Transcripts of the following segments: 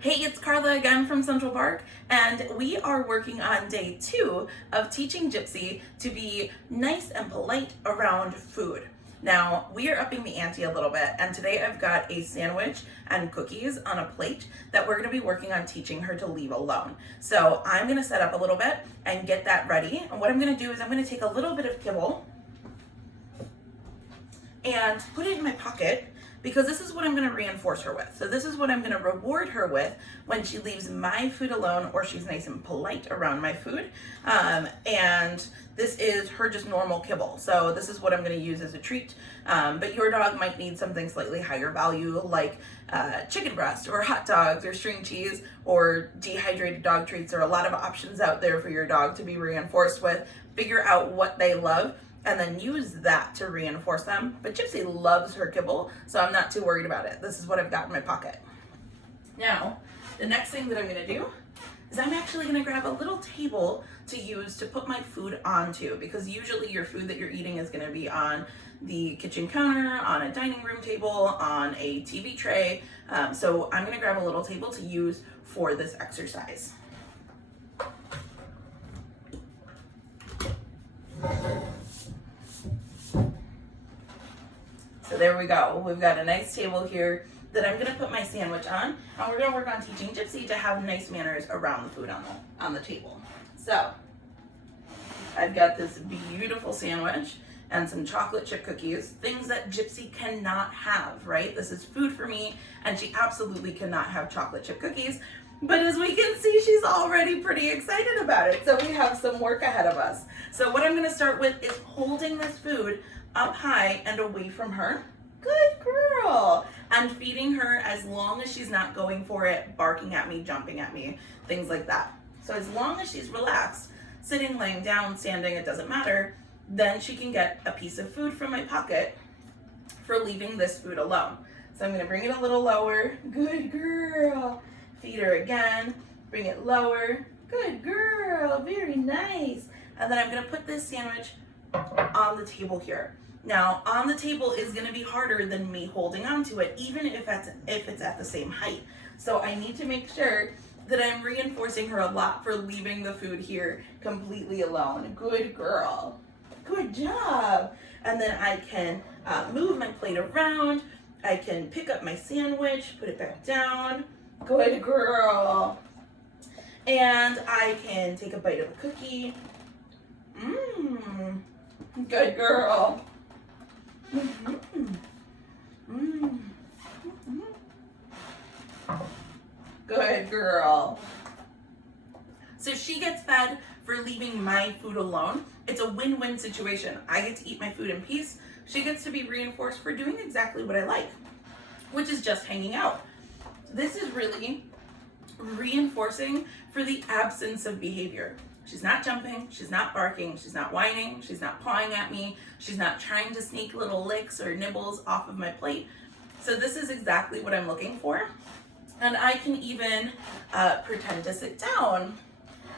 Hey, it's Carla again from Central Park, and we are working on day 2 of teaching Gypsy to be nice and polite around food. Now, we are upping the ante a little bit, and today I've got a sandwich and cookies on a plate that we're gonna be working on teaching her to leave alone. So I'm gonna set up a little bit and get that ready. And what I'm gonna do is I'm gonna take a little bit of kibble and put it in my pocket, because this is what I'm going to reinforce her with. So this is what I'm going to reward her with when she leaves my food alone or she's nice and polite around my food. And this is her just normal kibble. So this is what I'm going to use as a treat. But your dog might need something slightly higher value, like chicken breast or hot dogs or string cheese or dehydrated dog treats. There are a lot of options out there for your dog to be reinforced with. Figure out what they love and then use that to reinforce them. But Gypsy loves her kibble, so I'm not too worried about it. This is what I've got in my pocket. Now, the next thing that I'm gonna do is I'm actually gonna grab a little table to use to put my food onto, because usually your food that you're eating is gonna be on the kitchen counter, on a dining room table, on a TV tray. So I'm gonna grab a little table to use for this exercise. So there we go. We've got a nice table here that I'm gonna put my sandwich on, and we're gonna work on teaching Gypsy to have nice manners around the food on the table. So I've got this beautiful sandwich and some chocolate chip cookies, things that Gypsy cannot have, right? This is food for me, and she absolutely cannot have chocolate chip cookies. But as we can see, she's already pretty excited about it. So we have some work ahead of us. So what I'm gonna start with is holding this food up high and away from her. Good girl. And feeding her as long as she's not going for it, barking at me, jumping at me, things like that. So as long as she's relaxed, sitting, laying down, standing, it doesn't matter, then she can get a piece of food from my pocket for leaving this food alone. So I'm gonna bring it a little lower. Good girl. Feed her again, bring it lower. Good girl, very nice. And then I'm gonna put this sandwich on the table here. Now, on the table is gonna be harder than me holding onto it, even if it's at the same height. So I need to make sure that I'm reinforcing her a lot for leaving the food here completely alone. Good girl, good job. And then I can move my plate around. I can pick up my sandwich, put it back down. Good girl. And I can take a bite of a cookie. Good girl. Good girl. So she gets fed for leaving my food alone. It's a win-win situation. I get to eat my food in peace. She gets to be reinforced for doing exactly what I like, which is just hanging out. This is really reinforcing for the absence of behavior. She's not jumping, she's not barking, she's not whining, she's not pawing at me, she's not trying to sneak little licks or nibbles off of my plate. So this is exactly what I'm looking for. And I can even pretend to sit down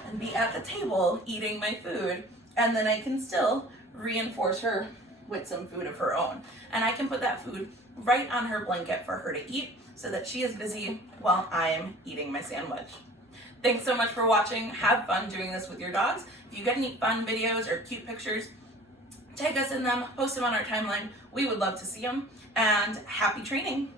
and be at the table eating my food, and then I can still reinforce her with some food of her own. And I can put that food right on her blanket for her to eat so that she is busy while I am eating my sandwich. Thanks so much for watching. Have fun doing this with your dogs. If you get any fun videos or cute pictures, tag us in them, post them on our timeline. We would love to see them. And happy training.